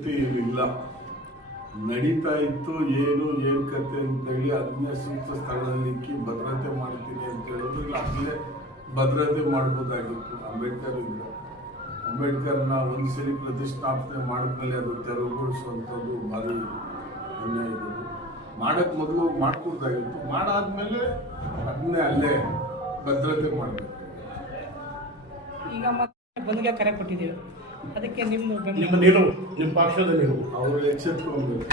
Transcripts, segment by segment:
ಶಕ್ತಿ ಇಲ್ಲ. ನಡೀತಾ ಇತ್ತು ಏನು ಕತೆ ಅಂತೇಳಿ ಅದನ್ನೇ ಸೂಕ್ತ ಸ್ಥಳದಲ್ಲಿ ಇಕ್ಕಿ ಭದ್ರತೆ ಮಾಡ್ತೀನಿ ಅಂತ ಹೇಳಿದ್ರು. ಇಲ್ಲ ಅಲ್ಲೇ ಭದ್ರತೆ ಮಾಡ್ಬೋದಾಗಿತ್ತು. ಅಂಬೇಡ್ಕರ್ನ ಒಂದ್ಸರಿ ಪ್ರತಿಷ್ಠಾಪನೆ ಮಾಡಿದ್ಮೇಲೆ ಅದು ತೆರವುಗೊಳಿಸುವಂಥದ್ದು ಭಾರಿ ಅನ್ಯಾಯ ಇರೋದು. ಮಾಡಕ್ಕೆ ಮೊದಲು ಮಾಡ್ಕೊಡ್ದಾಗಿತ್ತು. ಮಾಡಾದ್ಮೇಲೆ ಅದನ್ನೇ ಅಲ್ಲೇ ಭದ್ರತೆ ಮಾಡಬೇಕು. ಈಗ ಮತ್ತೆ ಬಂದ್ಗೆ ಕರೆ ಕೊಟ್ಟಿದ್ದೀವಿ, ಅದಕ್ಕೆ ನಿಮ್ಮ ಪಕ್ಷದ ನಿಲುವು ಅವರು ಎಚ್ಚೆತ್ಕೊಳ್ಬೇಕು.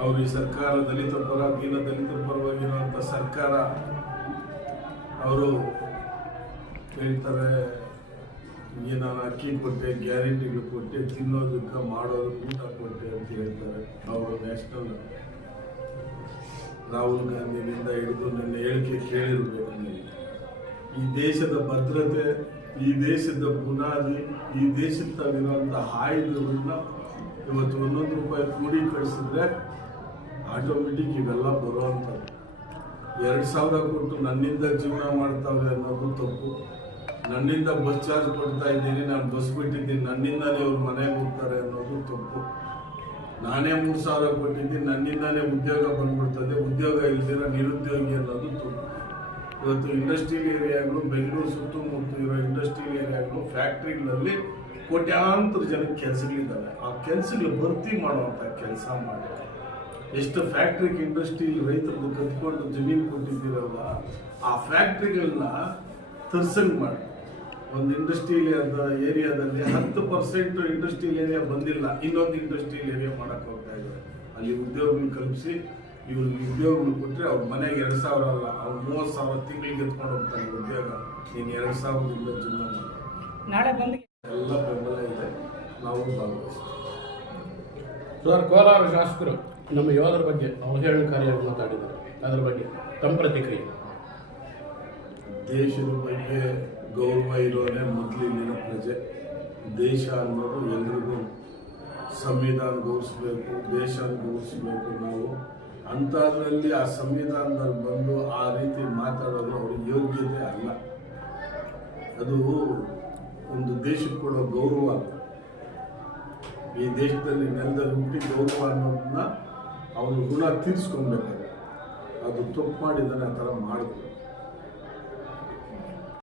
ಅವರು ಈ ಸರ್ಕಾರ ದಲಿತ ಪರ ದಲಿತರ ಪರವಾಗಿರುವಂಥ ಸರ್ಕಾರ. ಅವರು ಹೇಳ್ತಾರೆ ನಾನು ಅಕ್ಕಿ ಕೊಟ್ಟೆ, ಗ್ಯಾರಂಟಿಗಳು ಕೊಟ್ಟೆ, ತಿನ್ನೋದಕ್ಕೆ ಮಾಡೋದಕ್ಕೆ ಊಟ ಕೊಟ್ಟೆ ಅಂತ ಹೇಳ್ತಾರೆ. ಅವರು ನ್ಯಾಷನಲ್ ರಾಹುಲ್ ಗಾಂಧಿನಿಂದ ಹಿಡಿದು ನನ್ನ ಹೇಳಿಕೆ ಕೇಳಿರ್ಬೇಕು. ಈ ದೇಶದ ಭದ್ರತೆ, ಈ ದೇಶದ ಬುನಾದಿ, ಈ ದೇಶದಲ್ಲಿರುವಂಥ ಆಯುಧಗಳನ್ನ ಇವತ್ತು 1 ರೂಪಾಯಿ ಕ್ರೋಢೀಕರಿಸಿದ್ರೆ ಆಟೋಮೆಟಿಕ್ ಇವೆಲ್ಲ ಬರುವಂಥದ್ದು. 2,000 ಕೊಟ್ಟು ನನ್ನಿಂದ ಜೀವನ ಮಾಡ್ತಾವೆ ಅನ್ನೋದು ತಪ್ಪು. ನನ್ನಿಂದ ಬಸ್ ಚಾರ್ಜ್ ಕೊಡ್ತಾ ಇದ್ದೀನಿ, ನಾನು ಬಸ್ ಬಿಟ್ಟಿದ್ದೀನಿ, ನನ್ನಿಂದಾನೇ ಅವ್ರ ಮನೆಗೆ ಹೋಗ್ತಾರೆ ಅನ್ನೋದು ತಪ್ಪು. ನಾನೇ 3,000 ಕೊಟ್ಟಿದ್ದೀನಿ, ನನ್ನಿಂದಾನೇ ಉದ್ಯೋಗ ಬಂದ್ಬಿಡ್ತದೆ, ಉದ್ಯೋಗ ಇಲ್ದಿರೋ ನಿರುದ್ಯೋಗಿ ಅನ್ನೋದು ತಪ್ಪು. ಇವತ್ತು ಇಂಡಸ್ಟ್ರಿಯಲ್ ಏರಿಯಾಗಳು, ಬೆಂಗಳೂರು ಸುತ್ತಮುತ್ತ ಇರೋ ಇಂಡಸ್ಟ್ರಿಯಲ್ ಏರಿಯಾಗಳು, ಫ್ಯಾಕ್ಟ್ರಿಗಳಲ್ಲಿ ಕೋಟ್ಯಾಂತರ ಜನಕ್ಕೆ ಕೆಲಸಗಳಿದ್ದಾವೆ. ಆ ಕೆಲಸಗಳು ಭರ್ತಿ ಮಾಡುವಂಥ ಕೆಲಸ ಮಾಡಿ. ಎಷ್ಟು ಫ್ಯಾಕ್ಟ್ರಿಗೆ ಇಂಡಸ್ಟ್ರಿ ರೈತರದ್ದು ಕತ್ಕೊಂಡು ಜಮೀನು ಕೊಟ್ಟಿದ್ದೀರಲ್ಲ, ಆ ಫ್ಯಾಕ್ಟ್ರಿಗಳನ್ನ ತರ್ಸಂಗ್ ಮಾಡಿ. ಒಂದು ಇಂಡಸ್ಟ್ರಿಯಲ್ ಏರಿಯಾದಲ್ಲಿ 10% ಇಂಡಸ್ಟ್ರಿಯಲ್ ಏರಿಯಾ ಬಂದಿಲ್ಲ, ಇನ್ನೊಂದು ಇಂಡಸ್ಟ್ರಿಯಲ್ ಏರಿಯಾ ಮಾಡಕ್ಕೆ ಹೋಗ್ತಾ ಇದ್ದಾರೆ. ಅಲ್ಲಿ ಉದ್ಯೋಗಗಳು ಕಲ್ಪಿಸಿ ಇವ್ರಿಗೆ ಉದ್ಯೋಗಗಳು ಕೊಟ್ಟರೆ ಅವ್ರ ಮನೆಗೆ 2,000 ಅಲ್ಲ, ಅವ್ರು 30,000 ತಿಂಗಳಿಗೆ ಎತ್ಕೊಂಡು ಹೋಗ್ತಾನೆ ಉದ್ಯೋಗ. ನೀನು 2,000ದಿಂದ ಜೀವನ ಮಾಡಿ. ನಾಳೆ ಬಂದು ಎಲ್ಲ ಬೆಂಬಲ ಇದೆ, ನಾವು ಭಾಗವಹಿಸ್ತೀವಿ. ಸರ್, ಕೋಲಾರ ಶಾಸಕರು ನಮ್ಮ ಯೋಧರ ಬಗ್ಗೆ ಅವಹೇಳನಕಾರಿಯಾಗಿ ಮಾತಾಡಿದ್ದಾರೆ. ಅದರ ಬಗ್ಗೆ ತಮ್ಮ ಪ್ರತಿಕ್ರಿಯೆ? ದೇಶದ ಬಗ್ಗೆ ಗೌರವ ಇರೋನೇ ಮೊದಲಿನ ಪ್ರಜೆ. ದೇಶ ಅನ್ನೋದು ಎಲ್ರಿಗೂ ಸಂವಿಧಾನ ಗೌರವಿಸಬೇಕು, ದೇಶ ಗೌರವಿಸಬೇಕು. ನಾವು ಅಂಥದ್ರಲ್ಲಿ ಆ ಸಂವಿಧಾನದಲ್ಲಿ ಬಂದು ಆ ರೀತಿ ಮಾತಾಡೋದು ಅವ್ರಿಗೆ ಯೋಗ್ಯತೆ ಅಲ್ಲ. ಅದು ಒಂದು ದೇಶಕ್ಕೆ ಕೊಡೋ ಗೌರವ. ಈ ದೇಶದಲ್ಲಿ ನೆಲದಲ್ಲಿ ಹುಟ್ಟಿ ಗೌರವ ಅನ್ನೋದನ್ನ ಅವ್ರ ಋಣ ತೀರಿಸ್ಕೊಳ್ಬೇಕಾದ್ರೆ ಅದು ತಪ್ಪು ಮಾಡಿದ್ದಾನೆ, ಆ ಥರ ಮಾಡಿದ್ರು.